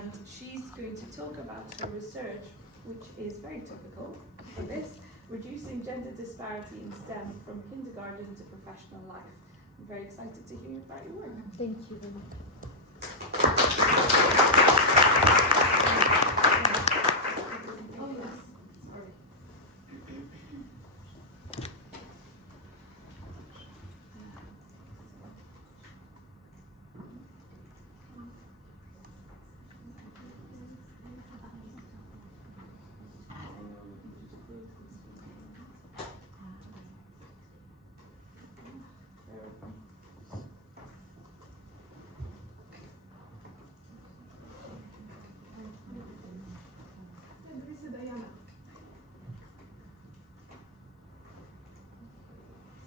and she's going to talk about her research, which is very topical for this, reducing gender disparity in STEM from kindergarten to professional life. I'm very excited to hear about your work. Thank you very much. Oh, yes. Sorry.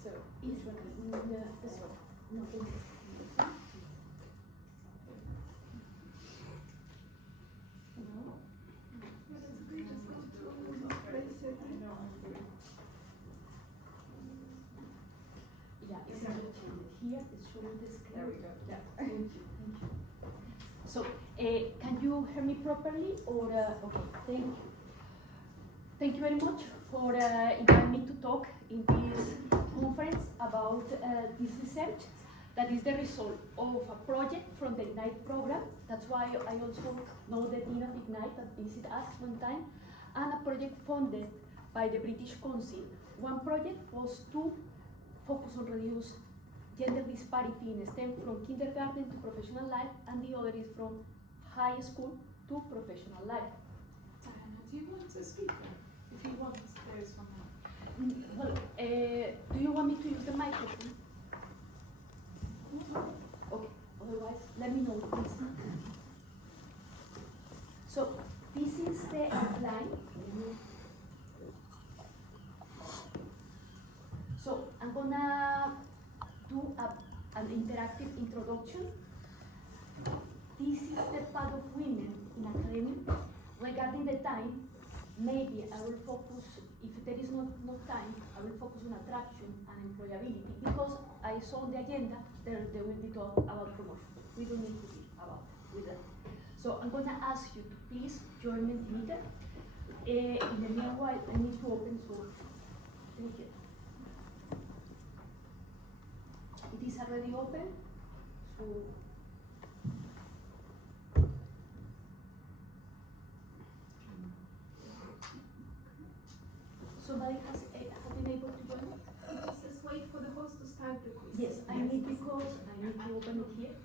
So, This one, this one. No, thank you. Yeah, it's not here, it's showing this. there we go. Yeah, thank you, thank you. So, can you hear me properly or, okay, thank you. Thank you very much for inviting me to talk in this conference about this research that is the result of a project from the IGNITE program. That's why I also know the Dean of IGNITE that visited us one time, and a project funded by the British Council. One project was to focus on reduce gender disparity in STEM from kindergarten to professional life, and the other is from high school to professional life. Do you want to speak then? If you want, there is one more. Well, do you want me to use the microphone? Okay, otherwise, let me know, please. So, this is the outline. So, I'm gonna do an interactive introduction. This is the part of women in academia. Regarding the time, maybe I will focus, if there is not time, I will focus on attraction and employability, because I saw on the agenda there will be talk about promotion. We don't need to be about with that. So I'm going to ask you to please join me in meter. In the meanwhile, I need to open, so thank you. It is already open, so. Somebody has been able to join? Just wait for the host to start the quiz. Yes, I need because I need to open it here.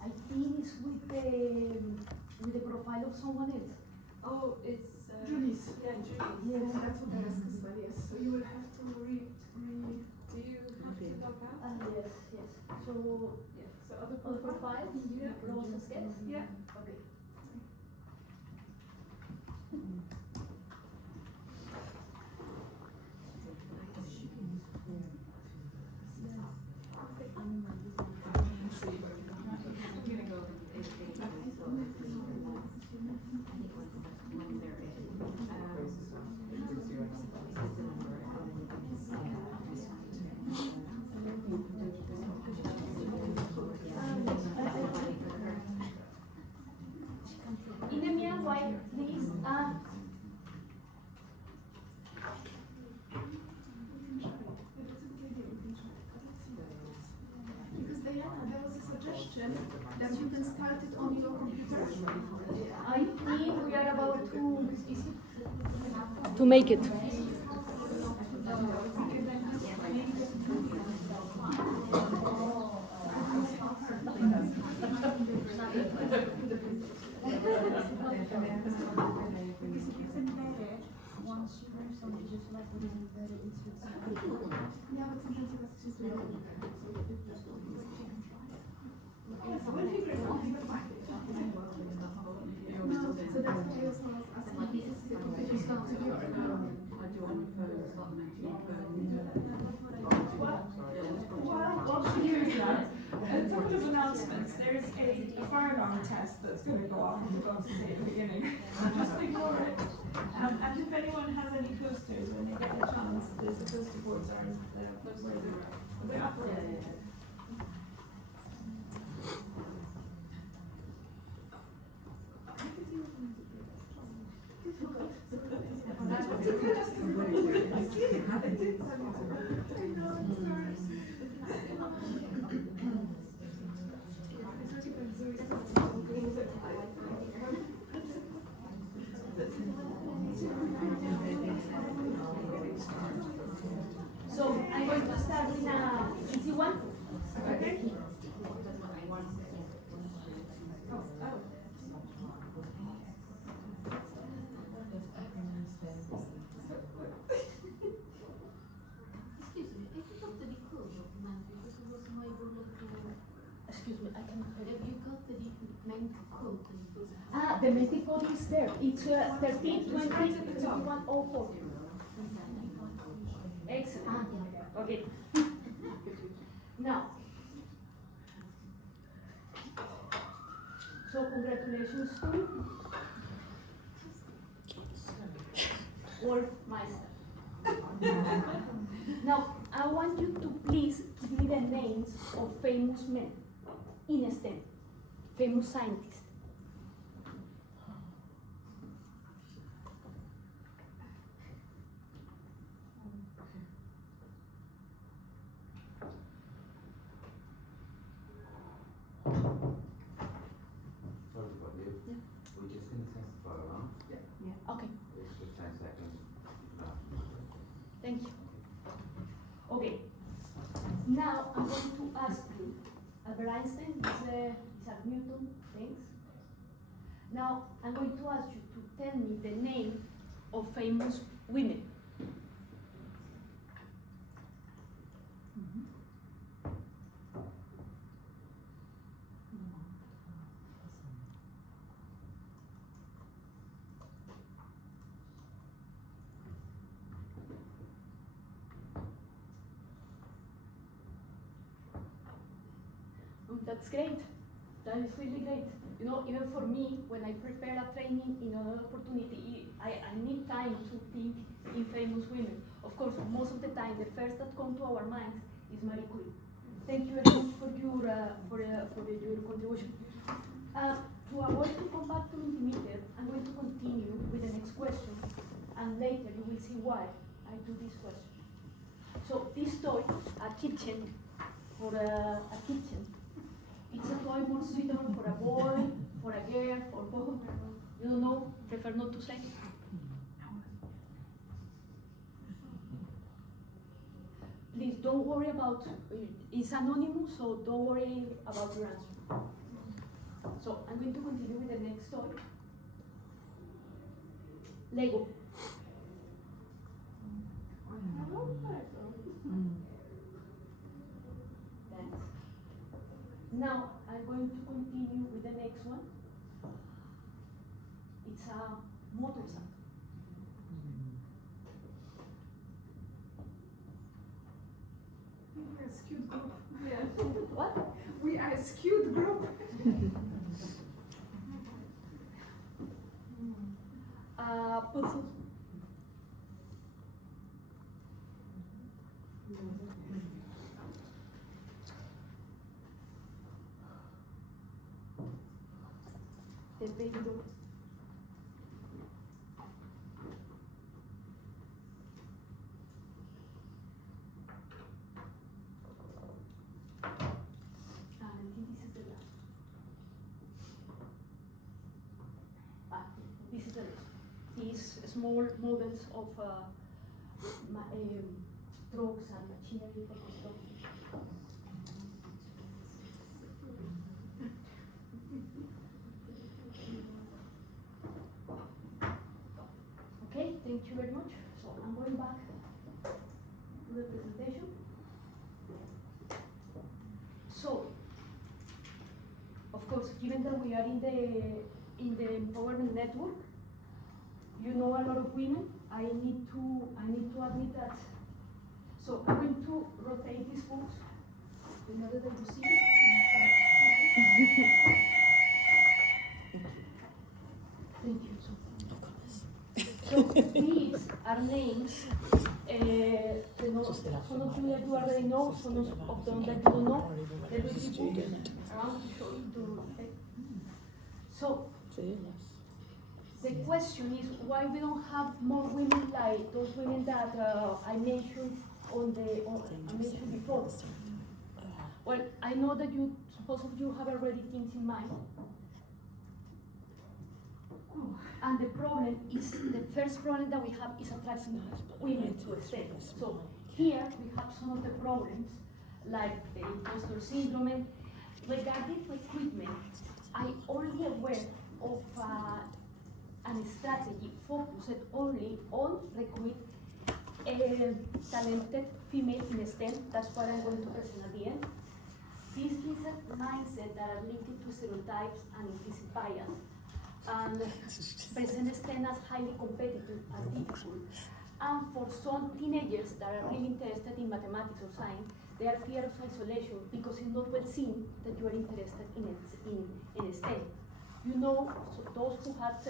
I think it's with the profile of someone else. Oh, it's Julie's. Yeah, Julie's. Yes. That's what I asked as well, yes. So you will have to Do you have to log out? Yes, yes. So, Yeah. So other other profile, Yeah. process, yes? Yeah. Okay. question that you can start it on your computer. I think we are about to make it. Once you learn something, just like what is embedded into it. Yeah, but sometimes you have to just do it. No, so that's why I was asking. While she hears that, a couple of announcements. There's a fire alarm test that's going to go off, and we're going to say at the beginning. Just ignore it. And if anyone has any posters when they get a chance, there's the poster boards are they're up there. So I'm going to start in a easy one. Okay. Excuse me, I cannot hear Have you. you got the document code? Ah, the meeting code is there. It's 13, 20, 21, 04. Excellent. Okay. Now, so congratulations to Wolfmeister. Now, I want you to please give me the names of famous men in STEM, famous scientists. Sorry about you. Yeah. We're just going to test the fire alarm. Okay, It's for 10 seconds. No. thank you. Okay, now I'm going to ask you, Albert Einstein is Isaac Newton, thanks. Now I'm going to ask you to tell me the name of famous women. Oh, that's great. That is really great. You know, even for me, when I prepare a training in another opportunity, I need time to think in famous women. Of course, most of the time, the first that comes to our minds is Marie Curie. Thank you very much for your contribution. To avoid to come back to Mentimeter, I'm going to continue with the next question, and later you will see why I do this question. So this toy, a kitchen, for a kitchen, it's a toy more suitable for a boy, for a girl, for both. You don't know, prefer not to say. Please don't worry about, it's anonymous, so don't worry about your answer. So I'm going to continue with the next toy. Lego. Thanks. Now I'm going to continue with the next one. It's a motorcycle. We are a skewed group. What? We are a skewed group. Puzzle. The baby doll. I think this is the last this is these small models of trucks and machinery for construction. Okay, thank you very much. So I'm going back to the presentation. So, of course, given that we are in the empowerment network, you know a lot of women. I need to admit that. So I'm going to rotate these books in order that you see. Thank you. So these are names. Some of you that you already know, some of them that you don't know. There will be books around to show you. So the question is why we don't have more women like those women that I mentioned before. Well, I know that most of you have already things in mind. And the problem is, the first problem that we have is attracting women to STEM. So here we have some of the problems, like the imposter syndrome. Regarding recruitment, I only aware of a strategy focused only on recruit talented female in STEM. That's what I'm going to present at the end. This is a mindset that are linked to stereotypes and implicit bias, and present STEM as highly competitive and difficult. And for some teenagers that are really interested in mathematics or science, they are fear of isolation because it's not well seen that you are interested in STEM. You know, so those who had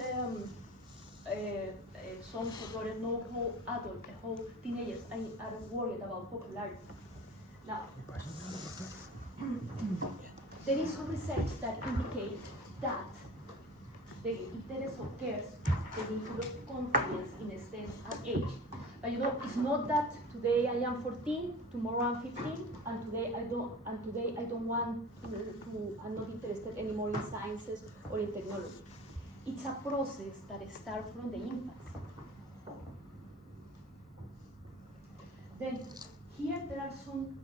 sons or daughters know how teenagers are worried about popularity. Now, there is some research that indicates that the interest of girls, they need to lose confidence in STEM at age. But you know, it's not that today I am 14, tomorrow I'm 15, and today I don't want I'm not interested anymore in sciences or in technology. It's a process that starts from the infancy. Then here there are some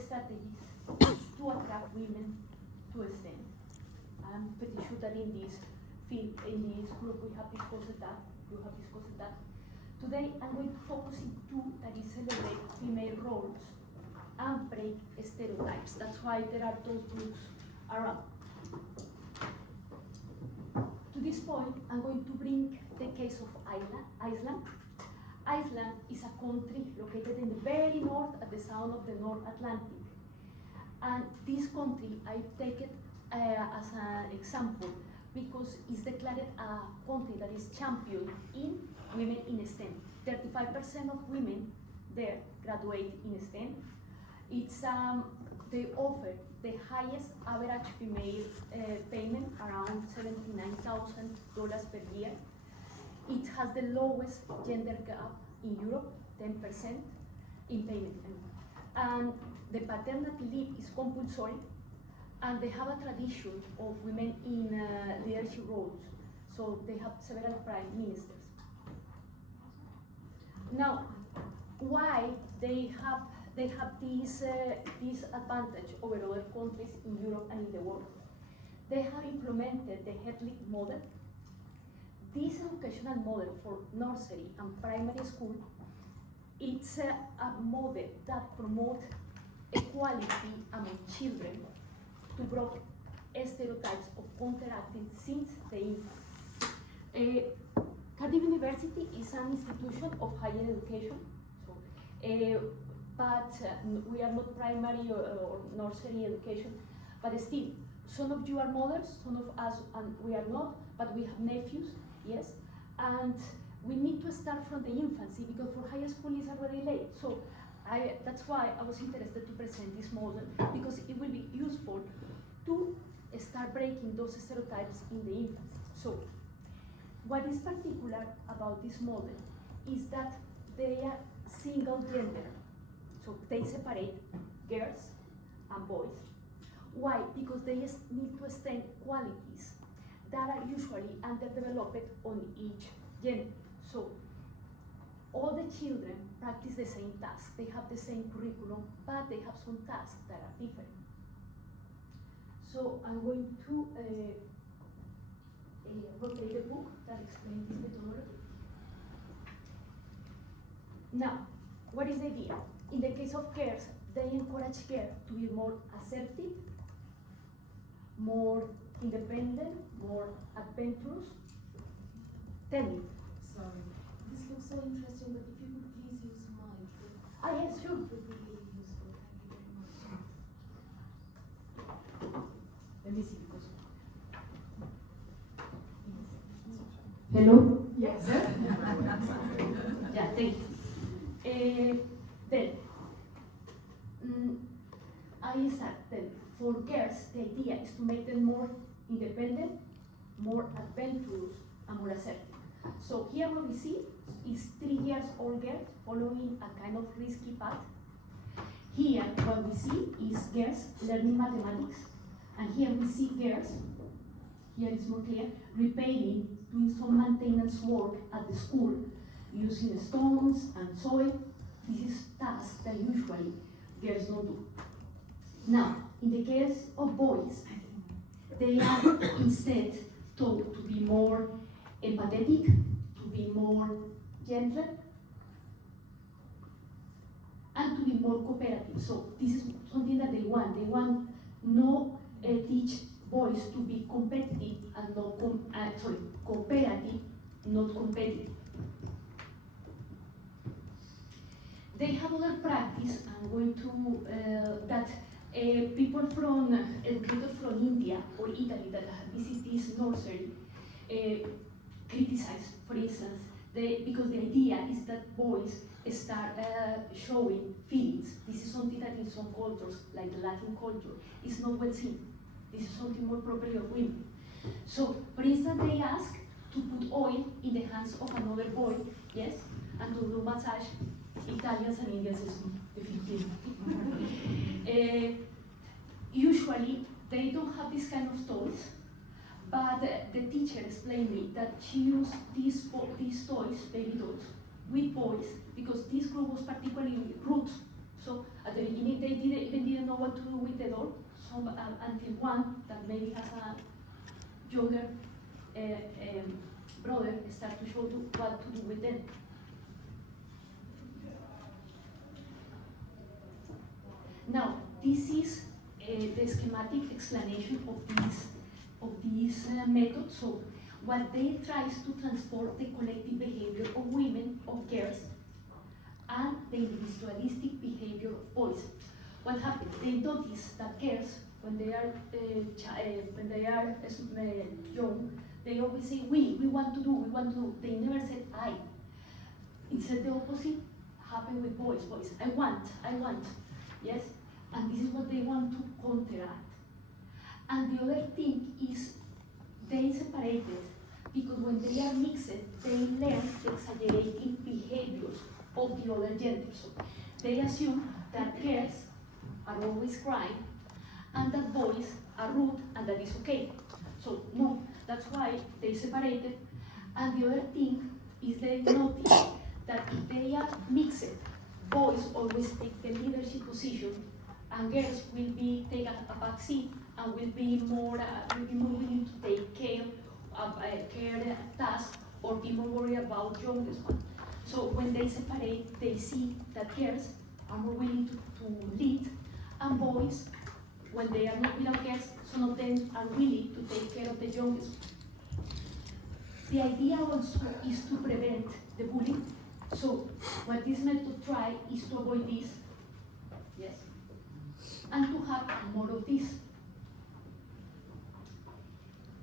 strategies to attract women to STEM. I'm pretty sure that in this field, in this group, we have discussed that. You have discussed that. Today, I'm going to focus on two that is celebrate female roles and break stereotypes. That's why there are those books around. To this point, I'm going to bring the case of Iceland. Iceland is a country located in the very north at the south of the North Atlantic. And this country, I take it as an example because it's declared a country that is champion in women in STEM. 35% of women there graduate in STEM. It's they offer the highest average female payment, around $79,000 per year. It has the lowest gender gap in Europe, 10% in payment. And the paternity leave is compulsory, and they have a tradition of women in leadership roles. So they have several prime ministers. Now, why they have this advantage over other countries in Europe and in the world? They have implemented the head-lead model. This educational model for nursery and primary school, it's a model that promotes equality among children to break stereotypes of counteracting since the infancy. Cardiff University is an institution of higher education, but we are not primary or nursery education, but still, some of you are mothers, some of us, and we are not, but we have nephews, yes, and we need to start from the infancy because for higher school is already late. So that's why I was interested to present this model, because it will be useful to start breaking those stereotypes in the infancy. So what is particular about this model is that they are single gender. So they separate girls and boys. Why? Because they need to extend qualities that are usually underdeveloped on each gender. So all the children practice the same tasks. They have the same curriculum, but they have some tasks that are different. So I'm going to rotate the book that explains this methodology. Now, what is the idea? In the case of girls, they encourage girls to be more assertive, more independent, more adventurous. Tell me. Sorry. This looks so interesting, but if you could please use mine. Ah, yes, sure. It would be really useful. Thank you very much. Let me see because. Hello? Yes. Yeah, thank you. Then, I said that for girls, the idea is to make them more independent, more adventurous, and more assertive. So here what we see is 3 years old girls following a kind of risky path. Here what we see is girls learning mathematics, and here we see girls, here it's more clear, repairing, doing some maintenance work at the school, using stones and soil. This is tasks that usually girls don't do. Now, in the case of boys, they are instead taught to be more empathetic, to be more gentle, and to be more cooperative. So this is something that they want. They want no teach boys to be competitive and not cooperative, not competitive. They have other practice. I'm going to that people from educators from India or Italy that have visited this nursery criticize, for instance, because the idea is that boys start showing feelings. This is something that in some cultures, like the Latin culture, is not well seen. This is something more properly of women. So, for instance, they ask to put oil in the hands of another boy, yes, and to do massage. Italians and Indians is the Philippines. Usually, they don't have this kind of toys, but the teacher explained me that she used these toys, baby toys, with boys because this group was particularly rude. So at the beginning, they didn't know what to do with the doll. So until one that maybe has a younger brother start to show what to do with them. Now, this is the schematic explanation of this method. So, what they tries to transform the collective behavior of women, of girls, and the individualistic behavior of boys. What happened? They notice that girls, when they are young, they always say, we want to do. They never said I. Instead, the opposite happened with boys. I want. Yes? And this is what they want to counteract. And the other thing is they separated because when they are mixed, they learn the exaggerating behaviors of the other gender. So they assume that girls are always crying and that boys are rude and that is okay. So no, that's why they separated. And the other thing is they notice that if they are mixed, boys always take the leadership position and girls will be take a back seat and will be more willing to take care tasks or be more worried about youngest one. So when they separate, they see that girls are more willing to lead, and boys, when they are not without girls, some of them are willing to take care of the youngest. The idea also is to prevent the bullying. So what this method tries is to avoid this, yes, and to have more of this.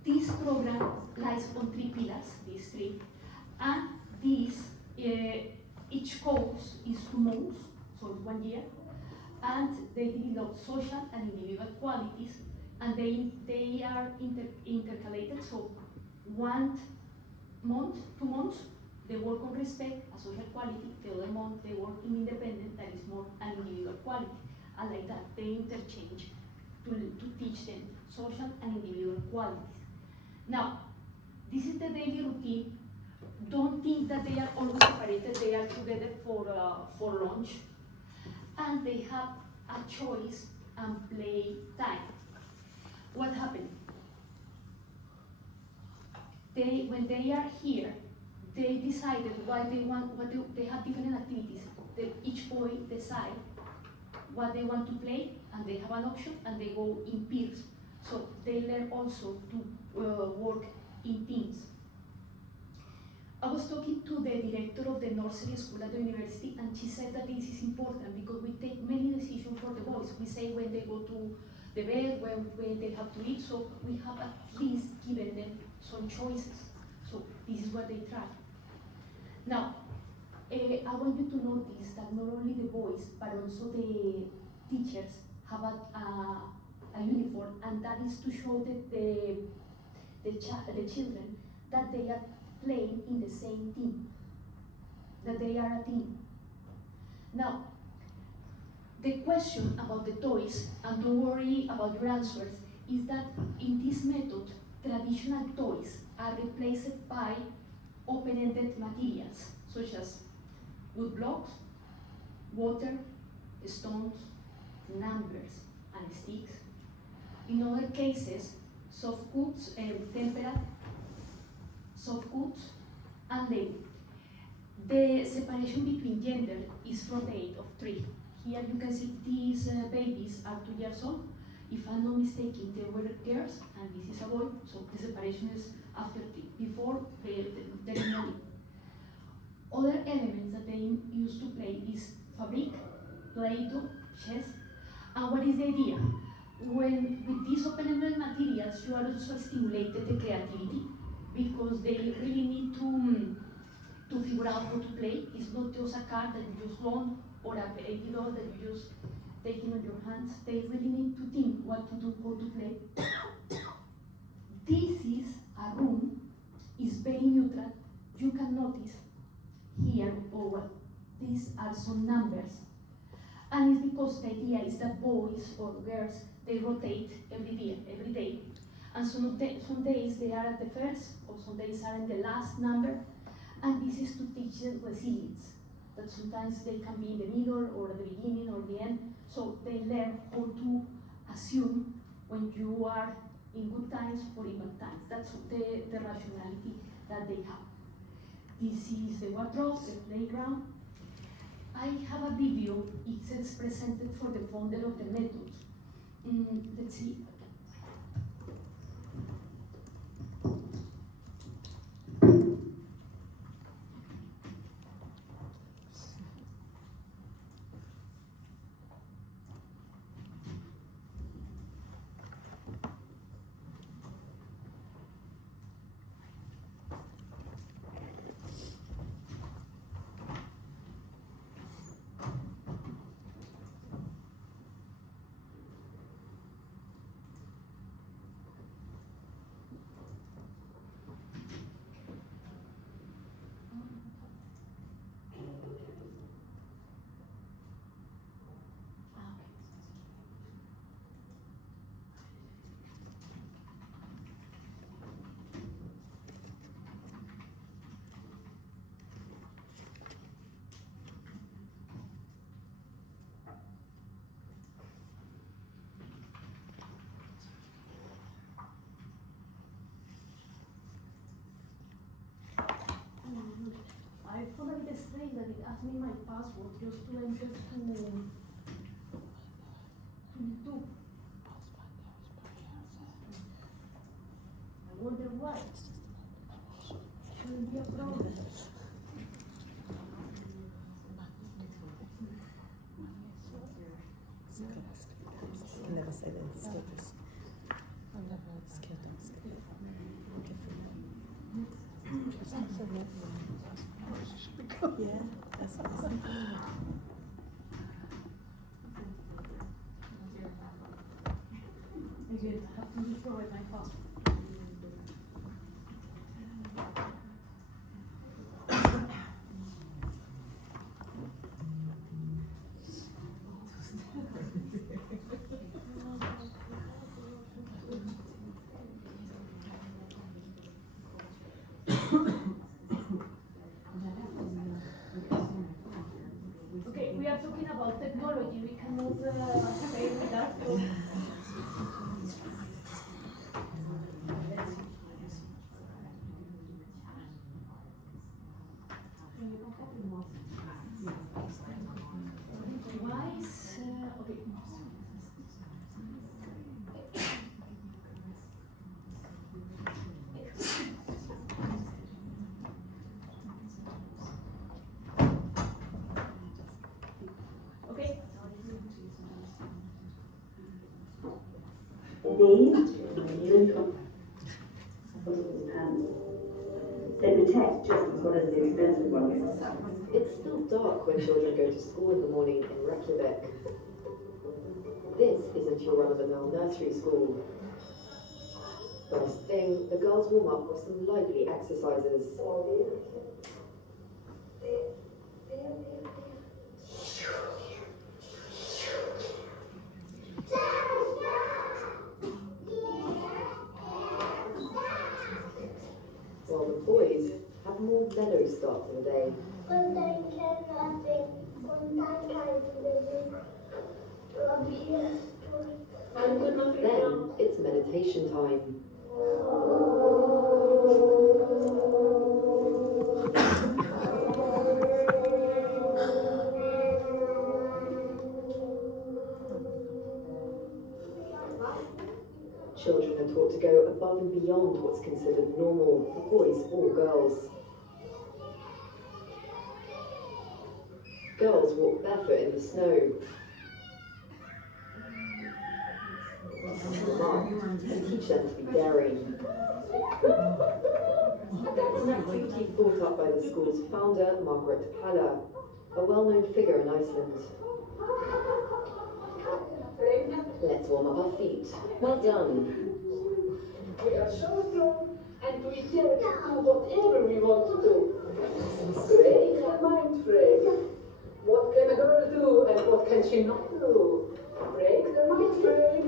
This program lies on 3 pillars, these 3, and these, each course is 2 months, so 1 year, and they develop social and individual qualities, and they are intercalated, so 1 month, 2 months, they work on respect, a social quality, the other month they work in independent, that is more an individual quality, and like that, they interchange to teach them social and individual qualities. Now, this is the daily routine. Don't think that they are always separated. They are together for lunch, and they have a choice and play time. What happened? When they are here, they decided what they want. They have different activities. Each boy decide what they want to play, and they have an option, and they go in peers. So they learn also to work in teams. I was talking to the director of the nursery school at the university, and she said that this is important because we take many decisions for the boys. We say when they go to the bed, when they have to eat, so we have at least given them some choices. So this is what they try. Now, I want you to notice that not only the boys, but also the teachers have a uniform, and that is to show that the children that they are playing in the same team, that they are a team. Now, the question about the toys, and don't worry about your answers, is that in this method, traditional toys are replaced by open-ended materials, such as wood blocks, water, stones, numbers, and sticks. In other cases, soft goods, tempered soft goods, and labor. The separation between gender is from the age of 3. Here you can see these babies are 2 years old. If I'm not mistaken, they were girls, and this is a boy, so the separation is after 3. Before, there is no. Other elements that they use to play is fabric, Play-Doh, chess, and what is the idea? When with these open-ended materials, you are also stimulated the creativity, because they really need to figure out how to play. It's not just a card that you just run, or a baby doll that you just take in on your hands. They really need to think what to do, how to play. This is a room, is very neutral. You can notice here, these are some numbers. And it's because the idea is that boys or girls, they rotate every day. And some days they are at the first, or some days are in the last number. And this is to teach them resilience, that sometimes they can be in the middle, or at the beginning, or the end. So they learn how to assume when you are in good times or in bad times. That's the rationality that they have. This is the wardrobe, the playground. I have a video, it says presented for the founder of the method. Let's see. I found a bit strange that it asked me my password just to enter to YouTube. I wonder why. Shouldn't be a problem. I never say that, it's still just scared. Yeah, that's what I think. Again, I have to destroy my password. Okay, we are talking about technology. We cannot stay without. Device, okay. Okay. They protect just as well as the expensive ones. It's still dark when children go to school in the morning in Reykjavik. This isn't your run-of-the-mill nursery school. First thing, the girls warm up with some lively exercises. While the boys have a more mellow start to the day. Then it's meditation time. Children are taught to go above and beyond what's considered normal for boys or girls. Girls walk barefoot in the snow. And teach them to be daring. It's an activity thought up by the school's founder, Margaret Palla, a well-known figure in Iceland. Let's warm up our feet. Well done. We are so strong and we dare to do whatever we want to do. Break her mind, Frey. What can a girl do and what can she not do? Break her mind, Frey.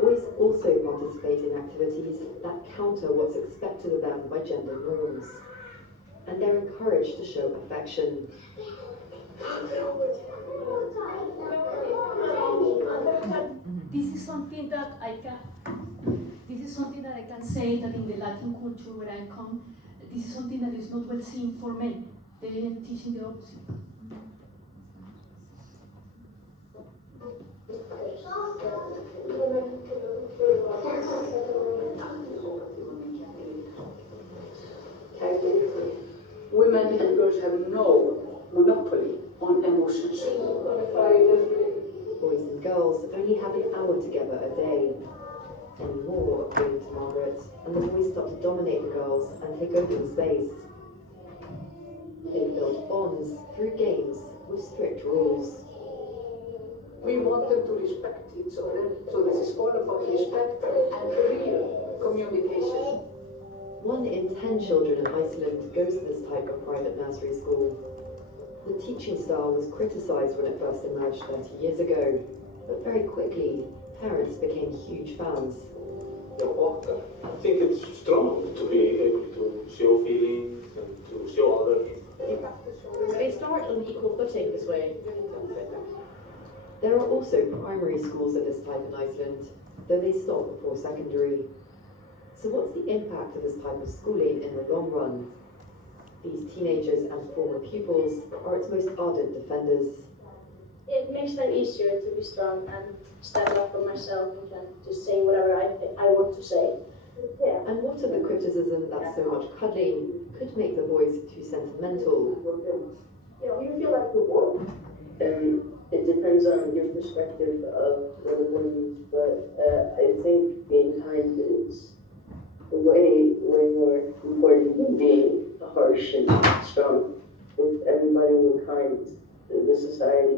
Boys also participate in activities that counter what's expected of them by gender norms. And they're encouraged to show affection. This is something that I can say that in the Latin culture where I come, this is something that is not well seen for men. They are teaching the opposite. Women and girls have no monopoly on emotions. Boys and girls only have an hour together a day. Any more, according to Margaret, and the boys start to dominate the girls and take over the space. They build bonds through games with strict rules. We want them to respect each other, so this is all about respect and real communication. 1 in 10 children in Iceland goes to this type of private nursery school. The teaching style was criticised when it first emerged 30 years ago, but very quickly, parents became huge fans. I think it's strong to be able to show feelings and to show others. They start on equal footing this way. There are also primary schools of this type in Iceland, though they stop before secondary. So what's the impact of this type of schooling in the long run? These teenagers and former pupils are its most ardent defenders. It makes them easier to be strong and stand up for myself and to say whatever I want to say. Yeah. And what of the criticism that so much cuddling could make the boys too sentimental? You feel like the war? It depends on your perspective of what it means, but I think being kind is way more important than being harsh and strong. If everybody were kind, the society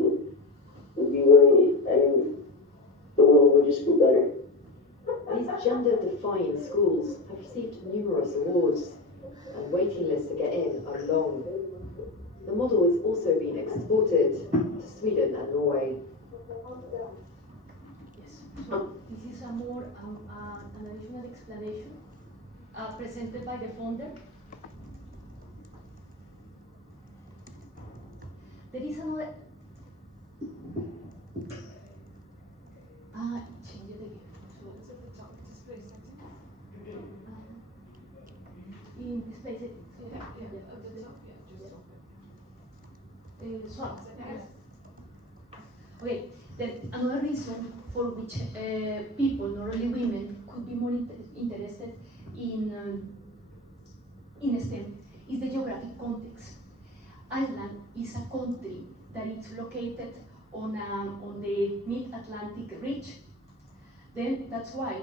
would be the world would just be better. These gender-defying schools have received numerous awards, and waiting lists to get in are long. The model is also being exported to Sweden and Norway. Yes. So this is a more an additional explanation presented by the founder. There is another. Change it again. So It's at the top, display settings. in display settings. Yeah, at the top, just Swap. Yes. Okay, then another reason for which people, not only women, could be more interested in STEM is the geographic context. Ireland is a country that is located on the mid-Atlantic ridge. Then that's why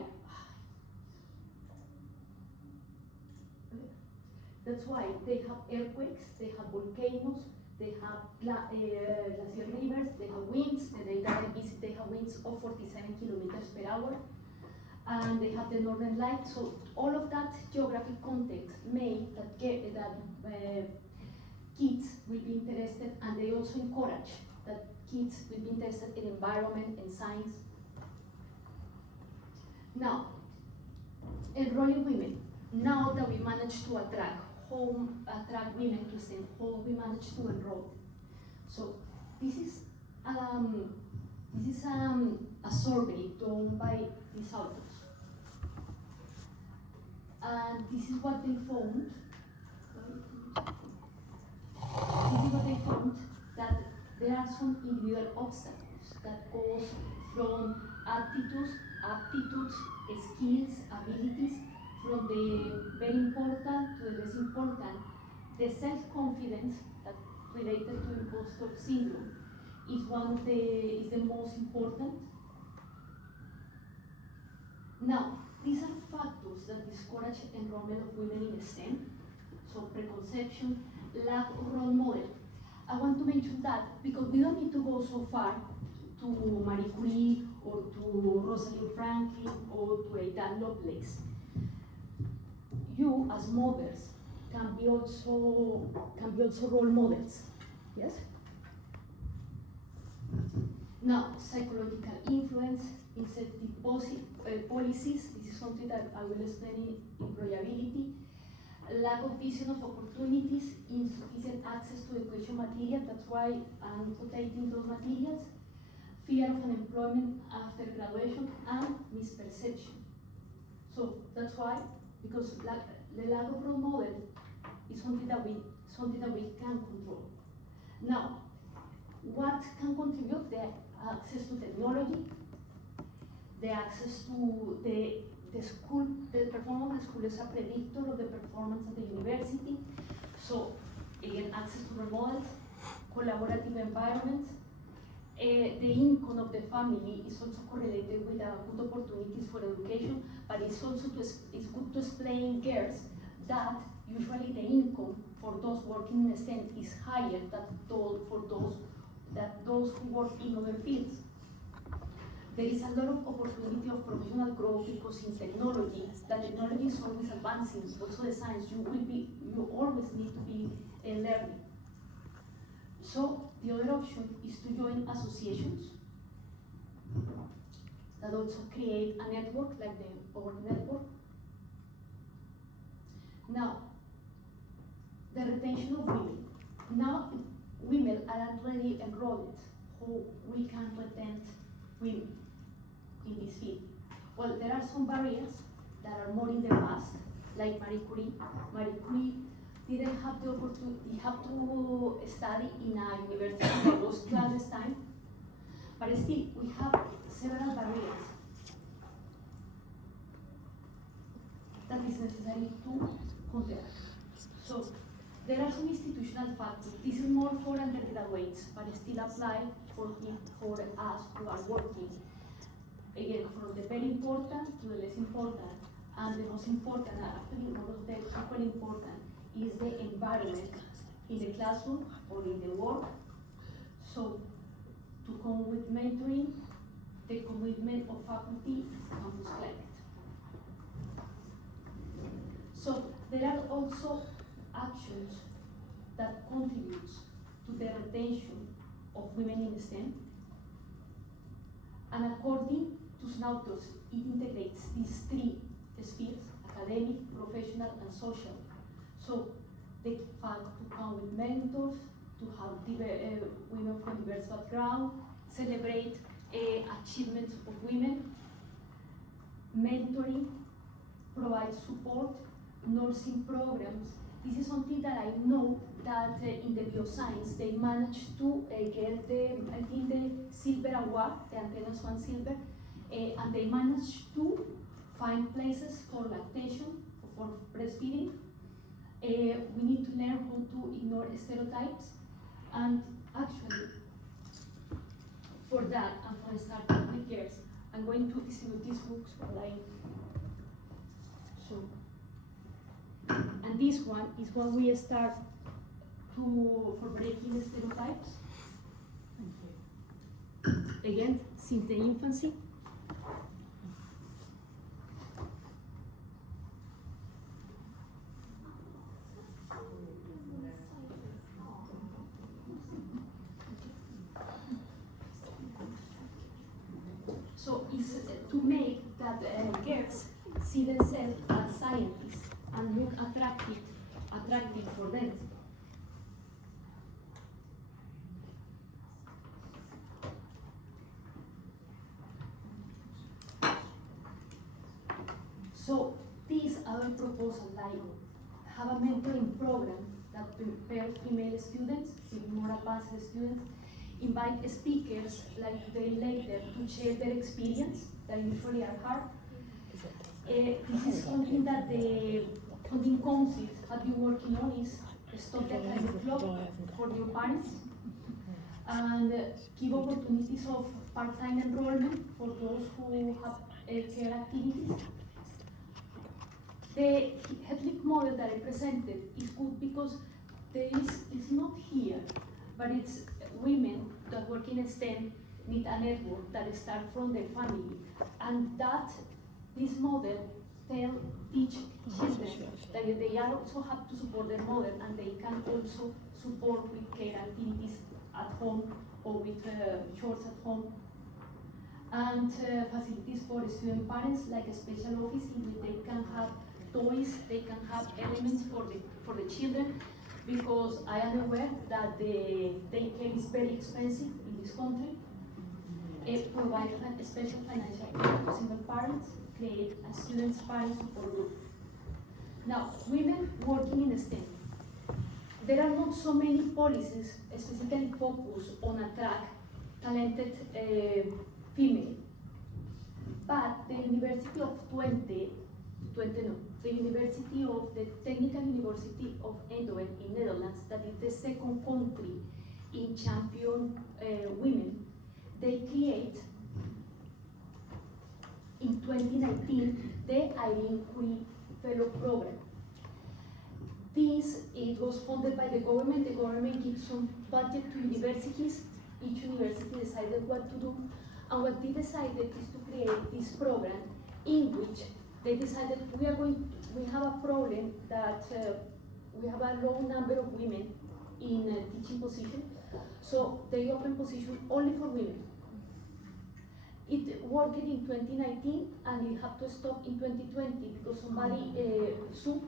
they have earthquakes, they have volcanoes, they have glacier rivers, they have winds, the data I visit, they have winds of 47 kilometers per hour, and they have the northern lights. So all of that geographic context made that kids will be interested, and they also encourage that kids will be interested in environment and science. Now, enrolling women. Now that we managed to attract women to STEM, how we managed to enroll. So this is a survey done by these authors, and this is what they found. That there are some individual obstacles that goes from aptitudes, skills, abilities, from the very important to the less important. The self-confidence that related to imposter syndrome is the most important. Now, these are factors that discourage enrollment of women in STEM. So preconception, lack of role model. I want to mention that because we don't need to go so far to Marie Curie or to Rosalind Franklin or to Ada Lovelace. You as mothers can be also role models. Yes? Now, psychological influence, incentive policies. This is something that I will explain in employability. Lack of vision of opportunities, insufficient access to education material, that's why I'm updating those materials. Fear of unemployment after graduation, and misperception. So that's why, because the lack of role model is something that we can control. Now, what can contribute? The access to technology, the access to the school, the performance of the school is a predictor of the performance at the university. So again, access to role models, collaborative environments. The income of the family is also correlated with good opportunities for education, but it's also it's good to explain girls that usually the income for those working in STEM is higher than those who work in other fields. There is a lot of opportunity of professional growth because in technology, technology is always advancing. Also the science, you always need to be learning. So the other option is to join associations that also create a network like the Our Network. Now, the retention of women. Now women are already enrolled, how we can retain women in this field. Well, there are some barriers that are more in the past, like Marie Curie. Marie Curie didn't have the opportunity, have to study in a university that was clandestine, but still we have several barriers that is necessary to counteract. So there are some institutional factors. This is more for undergraduates, but still apply for us who are working. Again, from the very important to the less important, and the most important, actually one of the equally important, is the environment in the classroom or in the work. So to come with mentoring, the commitment of faculty, campus climate. So there are also actions that contribute to the retention of women in STEM. And according to some authors, it integrates these three spheres: academic, professional, emotional and social. So they find to come with mentors, to have women from diverse backgrounds, celebrate achievements of women, mentoring, provide support, nursing programs. This is something that I know that in the bioscience they managed to get I think the silver award, the Antenas One Silver, and they managed to find places for lactation, for breastfeeding. We need to learn how to ignore stereotypes, and actually, for that and for starting with girls, I'm going to distribute these books online. So, and this one is when we start for breaking the stereotypes. Again, since the infancy. So it's to make that girls see themselves as scientists and look attractive for them. So these other proposals, like have a mentoring program that prepares female students, more advanced students, invite speakers like today later to share their experience that usually are hard. This is something that the funding councils have been working on, is stop the time clock for your parents and give opportunities of part-time enrollment for those who have care activities. The ethnic model that I presented is good because it's not here, but it's women that work in STEM need a network that start from their family, and that this model teach children that they also have to support their mother, and they can also support with care activities at home or with chores at home, and facilities for student parents, like a special office in which they can have toys, they can have elements for the children, because I am aware that the daycare is very expensive in this country. It provides a special financial aid to single parents, create a student's parent support group. Now, women working in STEM. There are not so many policies specifically focused on attract talented female, but the University of the University of the Technical University of Eindhoven in Netherlands, that is the second country in champion women, they create in 2019 the Irene Curie Fellow Program. It was funded by the government. The government gives some budget to universities. Each university decided what to do, and what they decided is to create this program in which they decided we have a problem that we have a low number of women in teaching positions, so they open position only for women. It worked in 2019 and it had to stop in 2020 because somebody sued,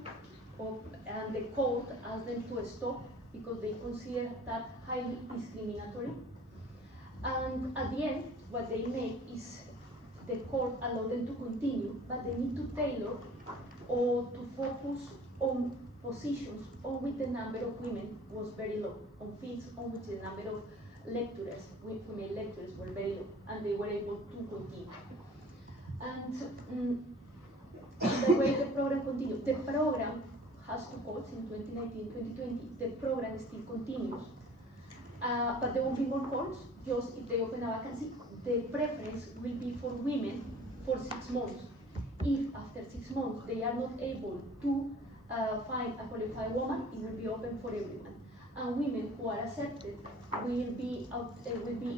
and the court asked them to stop because they consider that highly discriminatory. And at the end, what they made is the court allowed them to continue, but they need to tailor or to focus on positions on which the number of women was very low, on fields on which the number of lecturers, female lecturers, were very low, and they were able to continue. And the way the program continued, the program has two calls in 2019-2020. The program still continues, but there will be more calls. Just if they open a vacancy, the preference will be for women for 6 months. If after 6 months they are not able to find a qualified woman, it will be open for everyone. And women who are accepted will be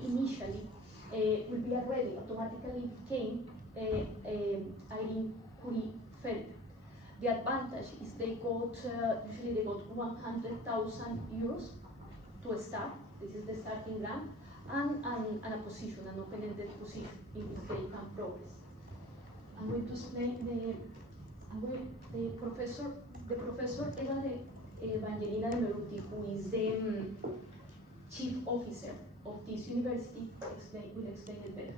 initially already automatically became Irene Curie Fellow. The advantage is they got usually they got 100,000 euros to start. This is the starting grant, and a position, an open-ended position in which they can progress. I'm going to explain The professor era de Evangelina de Meruti, who is the chief officer of this university, will explain it better.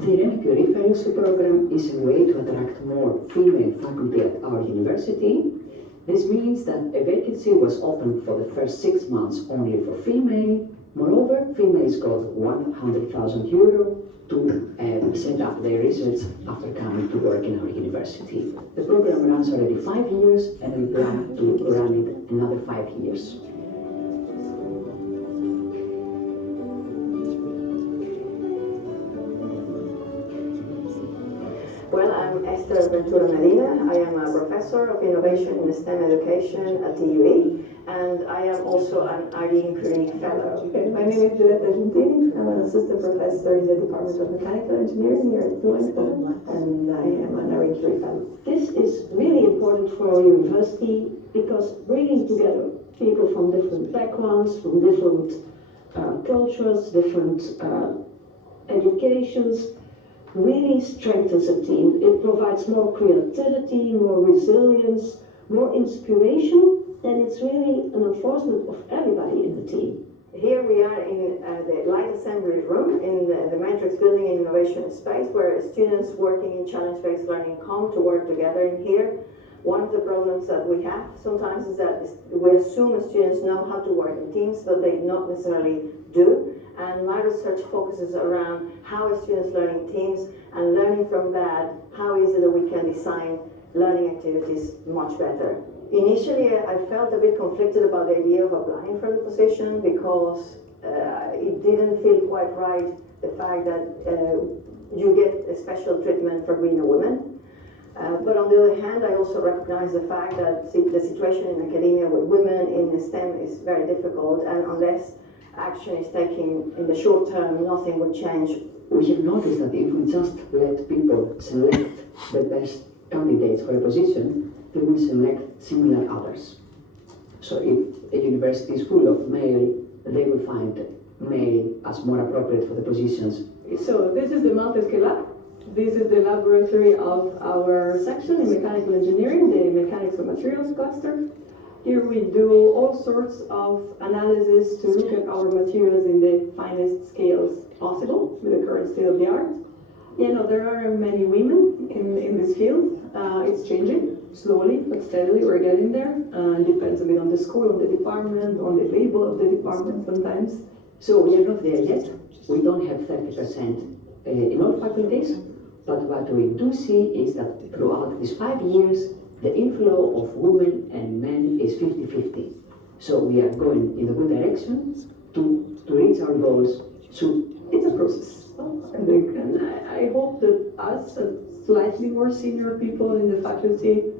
The MQ Fellowship Program is a way to attract more female faculty at our university. This means that a vacancy was open for the first 6 months only for female. Moreover, females got €100,000 to set up their research after coming to work in our university. The program runs already 5 years and we plan to run it another 5 years. Well, I'm Esther Ventura Medina. I am a professor of innovation in STEM education at the UE, and I am also an RD Inquiry Fellow. Okay, my name is Giulietta Gentini. I'm an assistant professor in the Department of Mechanical Engineering here at UNIC, and I am an RD Inquiry Fellow. This is really important for our university because bringing together people from different backgrounds, from different cultures, different educations, really strengthens a team. It provides more creativity, more resilience, more inspiration, and it's really an enforcement of everybody in the team. Here we are in the light assembly room in the Matrix Building and Innovation Space, where students working in challenge-based learning come to work together in here. One of the problems that we have sometimes is that we assume students know how to work in teams, but they not necessarily do. And my research focuses around how are students learning teams, and learning from that, how is it that we can design learning activities much better. Initially, I felt a bit conflicted about the idea of applying for the position because it didn't feel quite right, the fact that you get a special treatment for being a woman. But on the other hand, I also recognize the fact that the situation in academia with women in STEM is very difficult, and unless action is taken in the short term, nothing would change. We have noticed that if we just let people select the best candidates for a position, they will select similar others. So if a university is full of male, they will find male as more appropriate for the positions. So this is the multi-skill lab. This is the laboratory of our section in mechanical engineering, the mechanics of materials cluster. Here we do all sorts of analysis to look at our materials in the finest scales possible with the current state of the art. You know, there are many women in this field. It's changing slowly but steadily. We're getting there. It depends a bit on the school, on the department, on the label of the department sometimes. So we are not there yet. We don't have 30% in all faculties, but what we do see is that throughout these 5 years, the inflow of women and men is 50-50. So we are going in a good direction to reach our goals soon. It's a process. And I hope that us, slightly more senior people in the faculty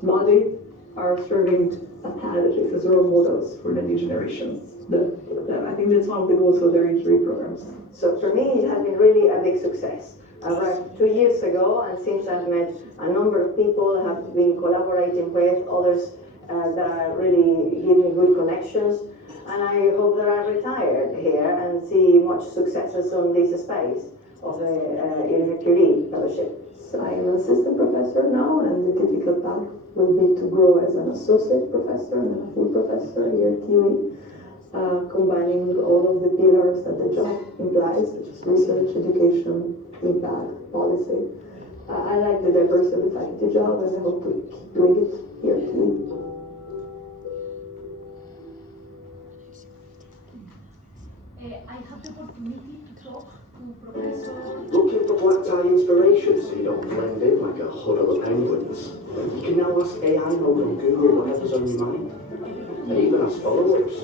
body, are serving as role models for the new generations. I think that's one of the goals of their inquiry programs. So for me, it has been really a big success. I arrived 2 years ago, and since I've met a number of people, I have been collaborating with others that are really giving good connections, and I hope that I retire here and see much successes on this space of the Curie Fellowship. So I am an assistant professor now, and the typical path will be to grow as an associate professor and then a full professor here at UE, combining all of the pillars that the job implies, which is research, education, impact, policy. I like the diversity of the faculty job, and I hope to keep doing it here at UE. I have the opportunity to talk to Professor. Looking for black tie inspiration so you don't blend in like a huddle of penguins. You can now ask AI or Google whatever's on your mind, and even ask follow-ups.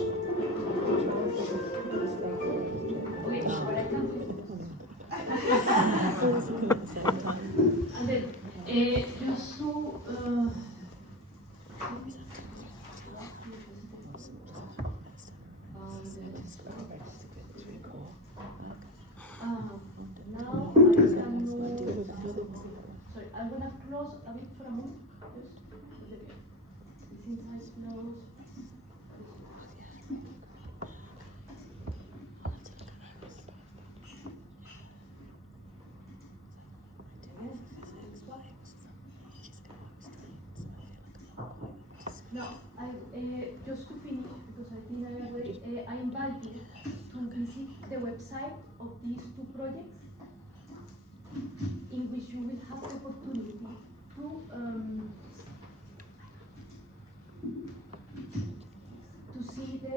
And then, just so, now I can know, sorry, I'm gonna close a bit for a moment. Since I close. Now, just to finish, because I think I already, I invite you to visit the website of these two projects, in which you will have the opportunity to see the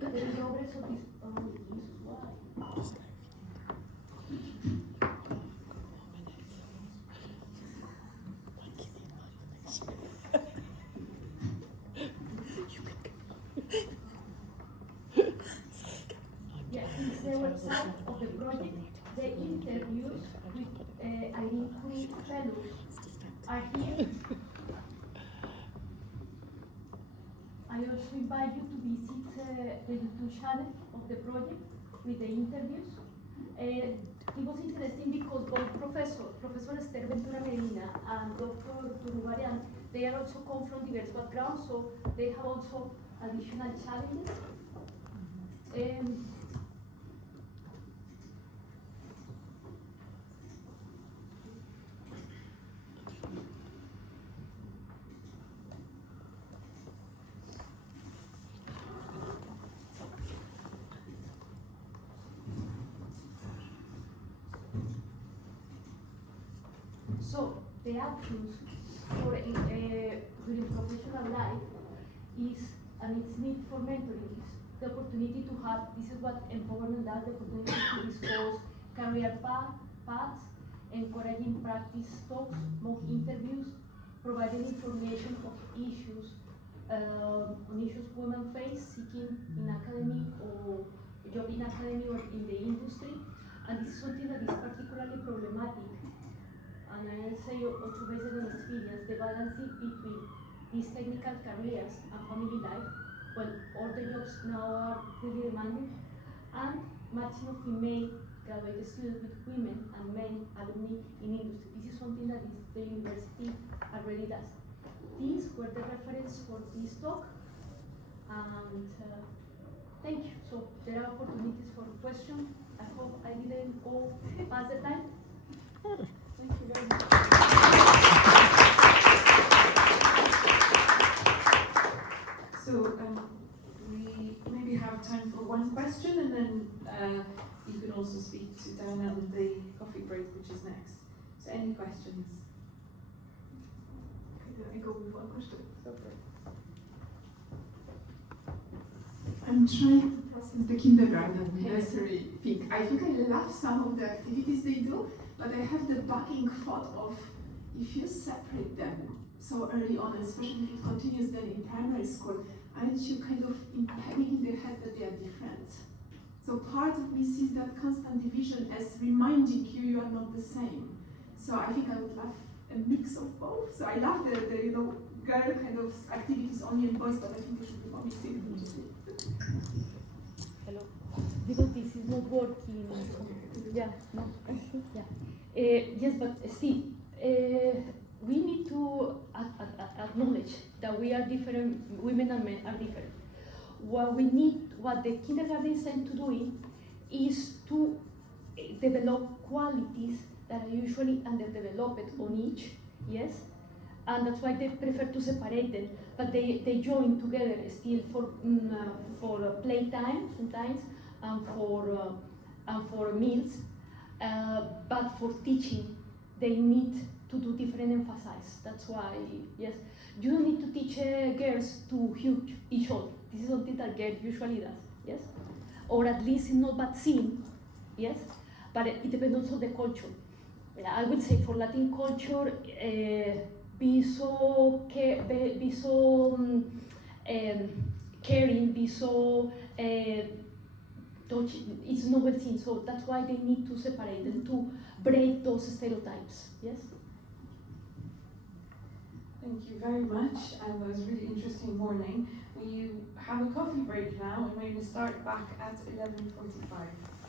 progress of this. Oh, Jesus, why? Yeah, it's the website of the project. The interviews with Irene fellows are here. I also invite you to visit the YouTube channel of the project with the interviews. It was interesting because both Professor Esther Ventura Medina and Dr. Turubarian, they are also come from diverse backgrounds, so they have also additional challenges. So the actions for during professional life is, and its need for mentoring is the opportunity to have, this is what empowerment does, the opportunity to discuss career paths, encouraging practice talks, mock interviews, providing information of issues, on issues women face, seeking in academy or job in academy or in the industry, and this is something that is particularly problematic. And I say also based on experience, the balancing between these technical careers and family life, when all the jobs now are really demanding, and matching of female graduate students with women and men alumni in industry. This is something that the university already does. These were the reference for this talk, and thank you. So there are opportunities for questions. I hope I didn't go past the time. Thank you very much. So we maybe have time for one question, and then you can also speak to Diana on the coffee break, which is next. So any questions? Okay, I go with one question. I'm trying to process the kindergarten nursery thing. I think I love some of the activities they do, but I have the bugging thought of if you separate them so early on, especially if it continues then in primary school, aren't you kind of impeding in their head that they are different? So part of me sees that constant division as reminding you you are not the same. So I think I would love a mix of both. So I love the girl kind of activities only in boys, but I think they should be more mixing. Hello. Because this is not working. Yeah, no. Yeah. Yes, but still, we need to acknowledge that we are different, women and men are different. What the kindergarten is trying to do is to develop qualities that are usually underdeveloped on each, yes? And that's why they prefer to separate them, but they join together still for playtime sometimes, and for meals, but for teaching, they need to do different emphasis. That's why, yes, you don't need to teach girls to hug each other. This is something that girls usually does, yes? Or at least it's not bad seen, yes? But it depends also on the culture. I would say for Latin culture, be so caring, be so touching. It's novel thing, so that's why they need to separate them, to break those stereotypes. Yes. Thank you very much, and that was a really interesting morning. We have a coffee break now, and we're going to start back at 11:45.